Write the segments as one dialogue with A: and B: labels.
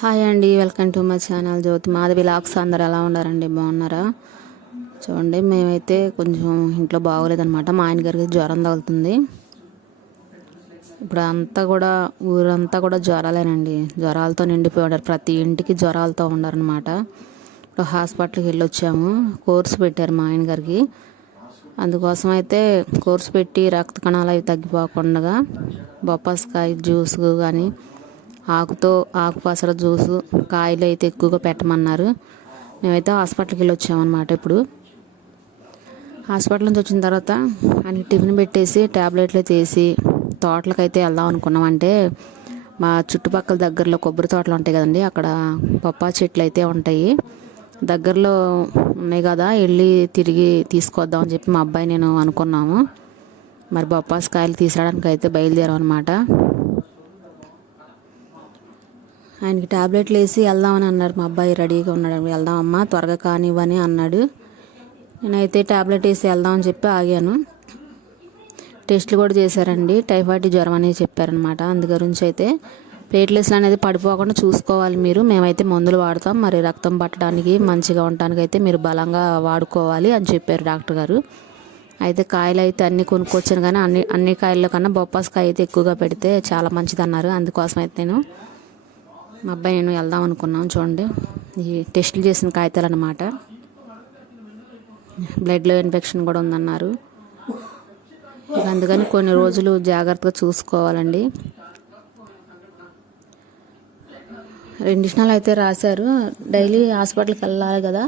A: Hi అండి welcome to my channel Jyothi. Madhavi lakhs అందరు ఎలా ఉన్నారండి? బాగున్నారా? చూడండి మేమైతే కొంచెం ఇంట్లో బాగోలేదనమాట మా ఆయన గారికి జ్వరం తగులుతుంది. ఇప్పుడు అంతా కూడా ఊరంతా కూడా జ్వరాలేనండి. జ్వరాలతో నిండిపోయి ఉన్నారు ప్రతి ఇంటికి జ్వరాలతో ఉన్నారనమాట ఇప్పుడు హాస్పిటల్కి వెళ్ళి వచ్చాము కోర్సు పెట్టారు మా ఆయన గారికి. అందుకోసం అయితే కోర్సు పెట్టి రక్త కణాలు అవి తగ్గిపోకుండా బొప్పాస్కాయ జ్యూస్ కానీ ఆకుతో ఆకు పసర జ్యూసు కాయలు అయితే ఎక్కువగా పెట్టమన్నారు. మేమైతే హాస్పిటల్కి వెళ్ళి వచ్చామన్నమాట ఇప్పుడు. హాస్పిటల్ నుంచి వచ్చిన తర్వాత ఆయనకి టిఫిన్ పెట్టేసి ట్యాబ్లెట్లు తీసి అయితే వెళ్దాం అనుకున్నాం. అంటే మా చుట్టుపక్కల దగ్గరలో కొబ్బరి తోటలు ఉంటాయి కదండి అక్కడ పప్పా చెట్లు అయితే ఉంటాయి. దగ్గరలో ఉన్నాయి కదా వెళ్ళి తిరిగి తీసుకొద్దాం అని చెప్పి మా అబ్బాయి నేను అనుకున్నాము. మరి బొప్పాస్ కాయలు తీసుకురావడానికి అయితే బయలుదేరాం అనమాట ఆయనకి టాబ్లెట్లు వేసి వెళ్దామని అన్నారు మా అబ్బాయి రెడీగా ఉన్నాడు. వెళ్దామమ్మా త్వరగా కానివ్వని అన్నాడు. నేనైతే టాబ్లెట్ వేసి వెళ్దామని చెప్పి ఆగాను. టెస్ట్లు కూడా చేశారండి. టైఫాయిడ్ జ్వరం అనేది చెప్పారనమాట. అందు గురించి అయితే ప్లేట్లెస్లు అనేది పడిపోకుండా చూసుకోవాలి మీరు. మేమైతే మందులు వాడతాం. మరి రక్తం పట్టడానికి మంచిగా ఉండటానికి అయితే మీరు బలంగా వాడుకోవాలి అని చెప్పారు డాక్టర్ గారు. అయితే కాయలు అయితే అన్ని కొనుక్కొచ్చాను కానీ అన్ని అన్ని కాయల్లో కన్నా బొప్పాస్కాయ అయితే ఎక్కువగా పెడితే చాలా మంచిది అన్నారు అందుకోసం అయితే నేను మా అబ్బాయి నేను వెళ్దాం అనుకున్నాం చూడండి. ఈ టెస్టులు చేసిన కాగితాలు అనమాట బ్లడ్లో ఇన్ఫెక్షన్ కూడా ఉందన్నారు. అందుకని కొన్ని రోజులు జాగ్రత్తగా చూసుకోవాలండి. రెండిషనాలు అయితే రాశారు. డైలీ హాస్పిటల్కి వెళ్ళాలి కదా.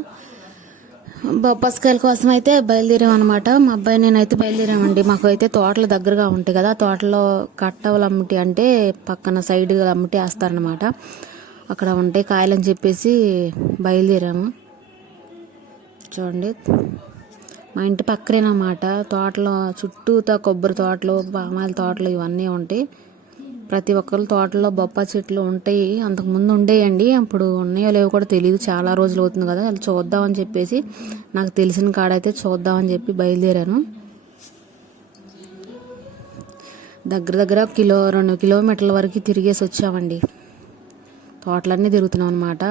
A: బొప్పాస్కాయల కోసం అయితే బయలుదేరాం అనమాట మా అబ్బాయి నేనైతే బయలుదేరామండి. మాకు అయితే తోటలు దగ్గరగా ఉంటాయి కదా. తోటలో కట్టవలు అమ్మటి అంటే పక్కన సైడ్ అమ్మటి వేస్తారనమాట అక్కడ ఉంటాయి కాయలని చెప్పేసి బయలుదేరాము. చూడండి. మా ఇంటి పక్కనేనమాట. తోటలో చుట్టూతా కొబ్బరి తోటలు పామాయిల తోటలు ఇవన్నీ ఉంటాయి. ప్రతి ఒక్కరి తోటలో బొప్పాయి చెట్లు ఉంటాయి. అంతకుముందు ఉండేయండి. అప్పుడు ఉన్నాయో లేవో కూడా తెలియదు చాలా రోజులు అవుతుంది కదా. అది చూద్దామని చెప్పేసి నాకు తెలిసిన కాడైతే చూద్దామని చెప్పి బయలుదేరాను. దగ్గర దగ్గర కిలో రెండు కిలోమీటర్ల వరకు తిరిగేసి వచ్చామండి. తోటలన్నీ తిరుగుతున్నాం అనమాట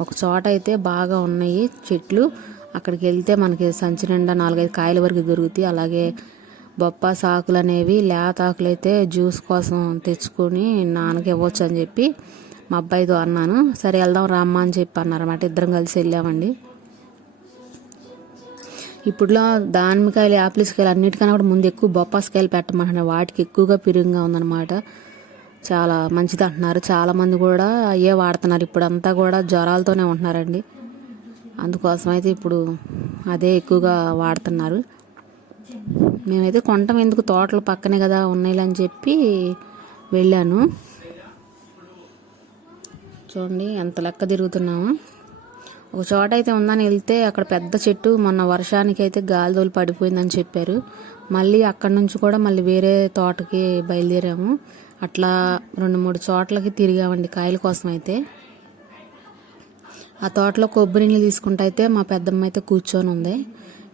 A: ఒక చోట అయితే బాగా ఉన్నాయి చెట్లు. అక్కడికి వెళ్తే మనకి సంచి నిండా నాలుగైదు కాయల వరకు దొరుకుతాయి. అలాగే బొప్పాస్ ఆకులు అనేవి లేత ఆకులు అయితే జ్యూస్ కోసం తెచ్చుకొని నాన్నకి ఇవ్వచ్చు అని చెప్పి మా అబ్బాయితో అన్నాను. సరే వెళ్దాం రామ్మా అని చెప్పి అన్నారన్నమాట. ఇద్దరం కలిసి వెళ్ళామండి. ఇప్పుడులో దానిమ్మకాయలు యాపిల్స్కాయలు అన్నిటికన్నా కూడా ముందు ఎక్కువ బొప్పాస్కాయలు పెట్టమంటున్నారు. వాటికి ఎక్కువగా పిరుగుగా ఉందన్నమాట. చాలా మంచిది అంటున్నారు. చాలామంది కూడా అయ్యే వాడుతున్నారు. ఇప్పుడు అంతా కూడా జ్వరాలతోనే ఉంటున్నారండి. అందుకోసం అయితే ఇప్పుడు అదే ఎక్కువగా వాడుతున్నారు. మేమైతే కొంటాం ఎందుకు తోటలు పక్కనే కదా ఉన్నాయి అని చెప్పి వెళ్ళాను. చూడండి ఎంత లెక్క తిరుగుతున్నాము. ఒక చోట అయితే ఉందని వెళ్తే అక్కడ పెద్ద చెట్టు మొన్న వర్షానికి అయితే గాలి తోలు పడిపోయిందని చెప్పారు. మళ్ళీ అక్కడి నుంచి కూడా మళ్ళీ వేరే తోటకి బయలుదేరాము. అట్లా రెండు మూడు చోట్లకి తిరిగామండి కాయల కోసం అయితే. ఆ తోటలో కొబ్బరి నీళ్ళు తీసుకుంటూ అయితే మా పెద్దమ్మ అయితే కూర్చొని ఉంది.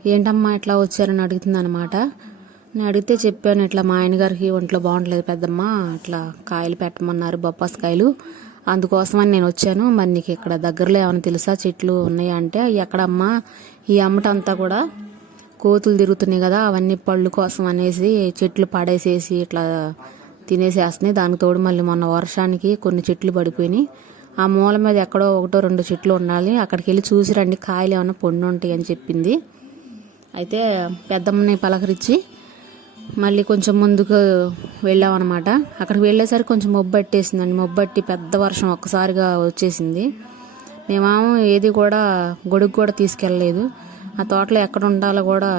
A: ఏంటమ్మా ఇట్లా వచ్చారని అడుగుతుంది అనమాట నేను అడిగితే చెప్పాను ఇట్లా మా ఆయనగారికి ఒంట్లో బాగుంటలేదు పెద్దమ్మ అట్లా కాయలు పెట్టమన్నారు బొప్పాస్ కాయలు అందుకోసమని నేను వచ్చాను. మరి నీకు ఇక్కడ దగ్గరలో ఏమైనా తెలుసా? చెట్లు ఉన్నాయా? అంటే ఎక్కడమ్మా? ఈ అమ్మటంతా కూడా కోతులు తిరుగుతున్నాయి కదా అవన్నీ పళ్ళు కోసం అనేసి చెట్లు పడేసేసి ఇట్లా తినేసేస్తున్నాయి. దానికి తోడు మళ్ళీ మొన్న వర్షానికి కొన్ని చెట్లు పడిపోయినాయి. ఆ మూల మీద ఎక్కడో ఒకటో రెండు చెట్లు ఉండాలి. అక్కడికి వెళ్ళి చూసి రండి కాయలు ఏమైనా పొండు ఉంటాయి అని చెప్పింది. అయితే పెద్దమ్మని పలకరించి మళ్ళీ కొంచెం ముందుకు వెళ్ళామన్నమాట అక్కడికి వెళ్ళేసరికి కొంచెం మొబ్బట్టేసిందండి మొబ్బట్టి పెద్ద వర్షం ఒక్కసారిగా వచ్చేసింది. మేమేమో ఏది కూడా గొడుగు కూడా తీసుకెళ్ళలేదు. ఆ తోటలో ఎక్కడ ఉండాలో కూడా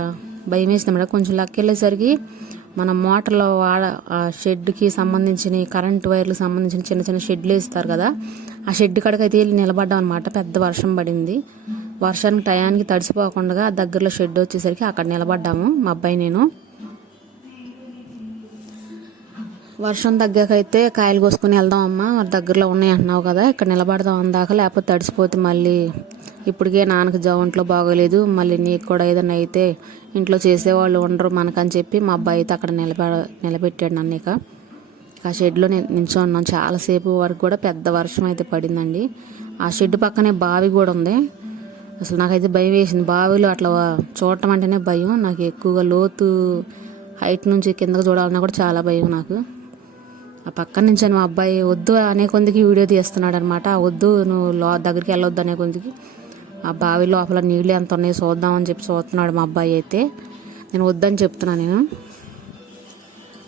A: భయం వేసింది కొంచెం లెక్కెళ్ళేసరికి మన మోటార్లో వాడ ఆ షెడ్కి సంబంధించిన కరెంట్ వైర్లకు సంబంధించిన చిన్న చిన్న షెడ్లు వేస్తారు కదా ఆ షెడ్ కాడికి అయితే వెళ్ళి నిలబడ్డాం అనమాట పెద్ద వర్షం పడింది. వర్షానికి టయానికి తడిసిపోకుండా దగ్గరలో షెడ్ వచ్చేసరికి అక్కడ నిలబడ్డాము మా అబ్బాయి నేను. వర్షం తగ్గాకైతే కాయలు కోసుకుని వెళ్దాం అమ్మా మరి దగ్గరలో ఉన్నాయి అంటున్నావు కదా ఇక్కడ నిలబడదాం అందాక లేకపోతే తడిసిపోతే మళ్ళీ ఇప్పటికే నాన్నకి ఒంట్లో బాగోలేదు మళ్ళీ నీకు కూడా ఏదైనా అయితే ఇంట్లో చేసేవాళ్ళు ఉండరు మనకని చెప్పి మా అబ్బాయి అయితే అక్కడ నిలబె నిలబెట్టాడు నన్ను ఇక. ఆ షెడ్లో నేను నించున్నాను చాలాసేపు వరకు కూడా పెద్ద వర్షం అయితే పడిందండి. ఆ షెడ్ పక్కనే బావి కూడా ఉంది. అసలు నాకైతే భయం వేసింది. బావిలో అట్లా చూడటం అంటేనే భయం. నాకు ఎక్కువగా లోతు హైట్ నుంచి కిందకు చూడాలన్నా కూడా చాలా భయం నాకు. ఆ పక్కన నుంచి మా అబ్బాయి వద్దు అనే కొందికి వీడియో తీస్తున్నాడు అనమాట వద్దు నువ్వు లో దగ్గరికి వెళ్ళొద్దు అనే కొందికి. ఆ బావి లోపల నీళ్ళు ఎంత ఉన్నాయి చూద్దామని చెప్పి చూస్తున్నాడు మా అబ్బాయి అయితే. నేను వద్దని చెప్తున్నా నేను.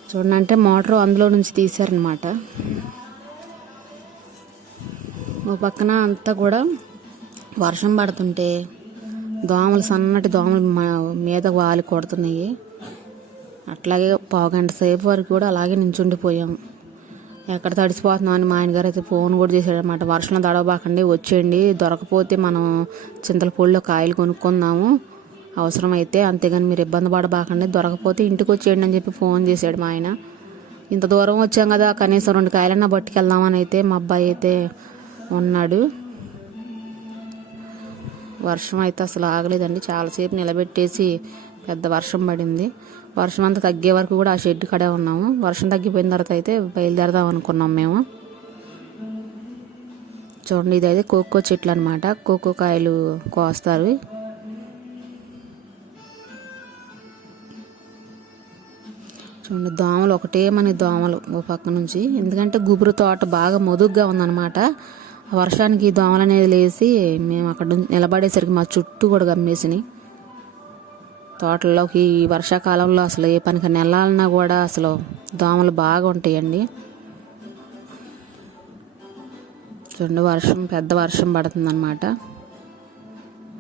A: చూడండి అంటే మోటార్ అందులో నుంచి తీశారనమాట. ఓ పక్కన అంతా కూడా వర్షం పడుతుంటే దోమలు సన్నటి దోమలు మా- మీద వాలి కొడుతున్నాయి. అట్లాగే పావుగంట సేపు వరకు కూడా అలాగే నించుండిపోయాం. ఎక్కడ తడిసిపోతున్నాం అని మా ఆయనగారు అయితే ఫోన్ కూడా చేశాడనమాట వర్షంలో తడవబాకండి వచ్చేయండి. దొరకపోతే మనం చింతలపూడిలో కాయలు కొనుక్కుందాము. అవసరమైతే అంతేగాని మీరు ఇబ్బంది పడబాకండి. దొరకపోతే ఇంటికి వచ్చేయండి అని చెప్పి ఫోన్ చేశాడు మా ఆయన. ఇంత దూరం వచ్చాం కదా కనీసం రెండు కాయలన్నా పట్టుకెళ్దామని అయితే మా అబ్బాయి అయితే ఉన్నాడు. వర్షం అయితే అసలు ఆగలేదండి. చాలాసేపు నిలబెట్టేసి పెద్ద వర్షం పడింది. వర్షం అంతా తగ్గే వరకు కూడా ఆ షెడ్ కడే ఉన్నాము. వర్షం తగ్గిపోయిన తర్వాత అయితే బయలుదేరదాం అనుకున్నాం మేము. చూడండి ఇదైతే కోకో చెట్లు అనమాట కోకో కాయలు కోస్తారు. చూడండి దోమలు ఒకటే మన దోమలు ఓ పక్క నుంచి. ఎందుకంటే గుబురు తోట బాగా మొదుగ్గా ఉందన్నమాట. వర్షానికి దోమలు అనేది లేసి మేము అక్కడ నుంచి నిలబడేసరికి మా చుట్టూ కూడా గమ్మేసినాయి. తోటల్లోకి ఈ వర్షాకాలంలో అసలు ఏ పనికి నెలాలన్నా కూడా అసలు దోమలు బాగా ఉంటాయండి. చూడండి వర్షం పెద్ద వర్షం పడుతుందన్నమాట.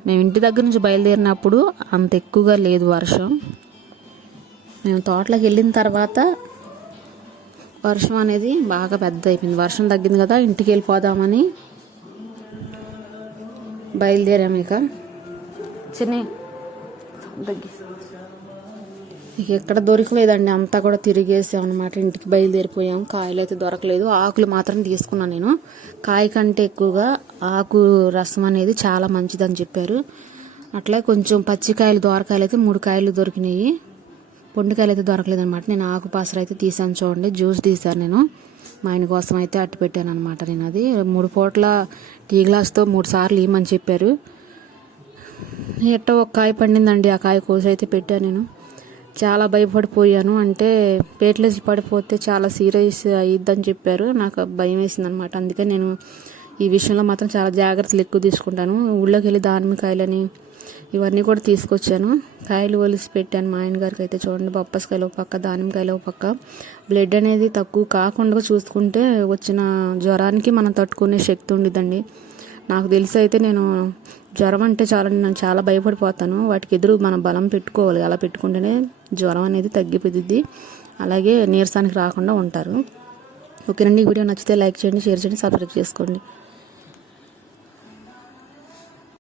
A: మేము ఇంటి దగ్గర నుంచి బయలుదేరినప్పుడు అంత ఎక్కువగా లేదు వర్షం. మేము తోటలోకి వెళ్ళిన తర్వాత వర్షం అనేది బాగా పెద్ద అయిపోయింది వర్షం తగ్గింది కదా ఇంటికి వెళ్ళిపోదామని బయలుదేరాము ఇక. చిన్న తగ్గి. ఇక ఎక్కడ దొరకలేదండి అంతా కూడా తిరిగేసాం అనమాట ఇంటికి బయలుదేరిపోయాం. కాయలు అయితే దొరకలేదు. ఆకులు మాత్రం తీసుకున్నాను నేను. కాయ కంటే ఎక్కువగా ఆకు రసం అనేది చాలా మంచిదని చెప్పారు. అట్లా కొంచెం పచ్చికాయలు దోరకాయలు అయితే మూడు కాయలు దొరికినాయి. పొండికాయలు అయితే దొరకలేదు అనమాట నేను ఆకు పాసర అయితే తీసాను చూడండి. జ్యూస్ తీసాను నేను. మా ఆయన కోసం అయితే అట్టు పెట్టాను అనమాట నేను అది. మూడు పూట్ల టీ గ్లాస్తో మూడు సార్లు ఇవ్వమని చెప్పారు. ఎట్టో ఒక కాయ పండిందండి. ఆ కాయ కోసి అయితే పెట్టాను నేను. చాలా భయపడిపోయాను. అంటే పేట్లేసి పడిపోతే చాలా సీరియస్ అయ్యిద్దని చెప్పారు. నాకు భయం వేసింది అనమాట అందుకే నేను ఈ విషయంలో మాత్రం చాలా జాగ్రత్తలు ఎక్కువ తీసుకుంటాను. ఊళ్ళోకి వెళ్ళి దానిమ్మకాయలని ఇవన్నీ కూడా తీసుకొచ్చాను. కాయలు ఒలిసి పెట్టాను మా ఆయన గారికి అయితే చూడండి బొప్పసకాయలు ఒక పక్క దానిమ్మకాయలు ఒక పక్క. బ్లడ్ అనేది తక్కువ కాకుండా చూసుకుంటే వచ్చిన జ్వరానికి మనం తట్టుకునే శక్తి ఉండిద్దండి. నాకు తెలిసి అయితే నేను జ్వరం అంటే చాలా నేను చాలా భయపడిపోతాను. వాటికి ఎదురు మనం బలం పెట్టుకోవాలి. అలా పెట్టుకుంటేనే జ్వరం అనేది తగ్గిపోతుంది అలాగే నీరసానికి రాకుండా ఉంటారు. ఓకేనండి ఈ వీడియో నచ్చితే లైక్ చేయండి షేర్ చేయండి సబ్స్క్రైబ్ చేసుకోండి.